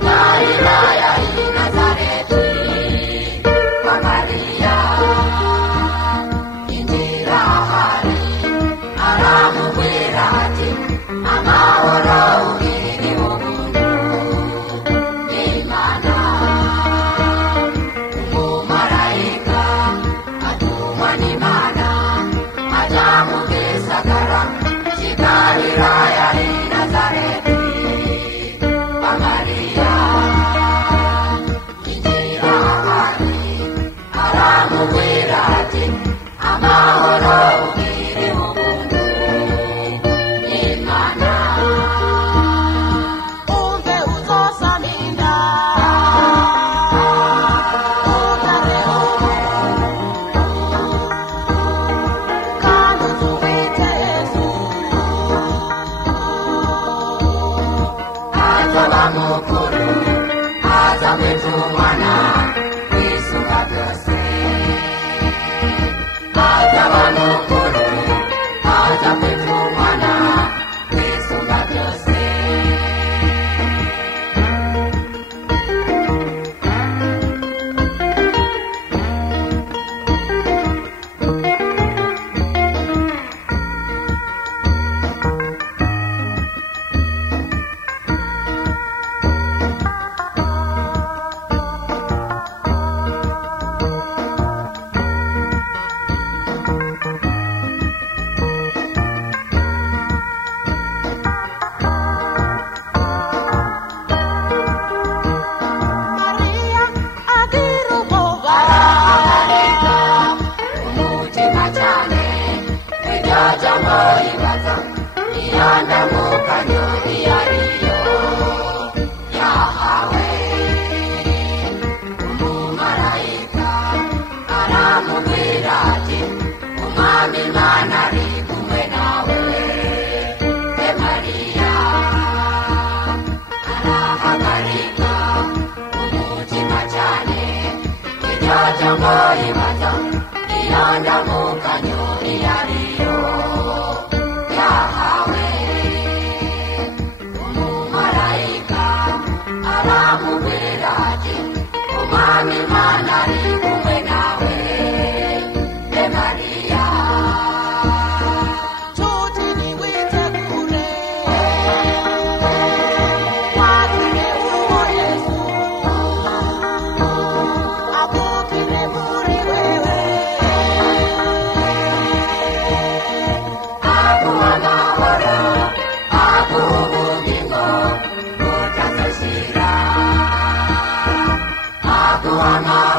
Galilaya i Nazareti kwa Maria injira ahari aramubwira ati amahoro uri ubuntu n'Imana. Umumarayika atumwa n'Imana aja mu gisagara cy'i Galilaya i Nazareti kwa Maria injira ahari aramubwira ati amahoro uri ubuntu n'Imana. Umve uzosaminda utareho kandi uzuwite Yesu Azaba mukuru azamwita umwana w'Isumba byose. Azaba mukuru azamwita umwana w'Isumba byose. Maria agira ubwoba Arahagarika umutima cyane iryo jambo ribaza iyandamukanyo iyo ariyo yahawe. Umumarayika aramubwira ati umwami Imana ari kumwe nawe. Mariya arahagarika umutima cyane iryo jambo ribaza iyandamukanyo iyo ariyo yahawe. Umumarayika aramubwira ati umwami Imana ari kumwe nawe. Mariya nshuti niwitegure wakire uwo Yesu avukire muri wewe aguha amahoro aguha ubugingo butazashira aguha amahoro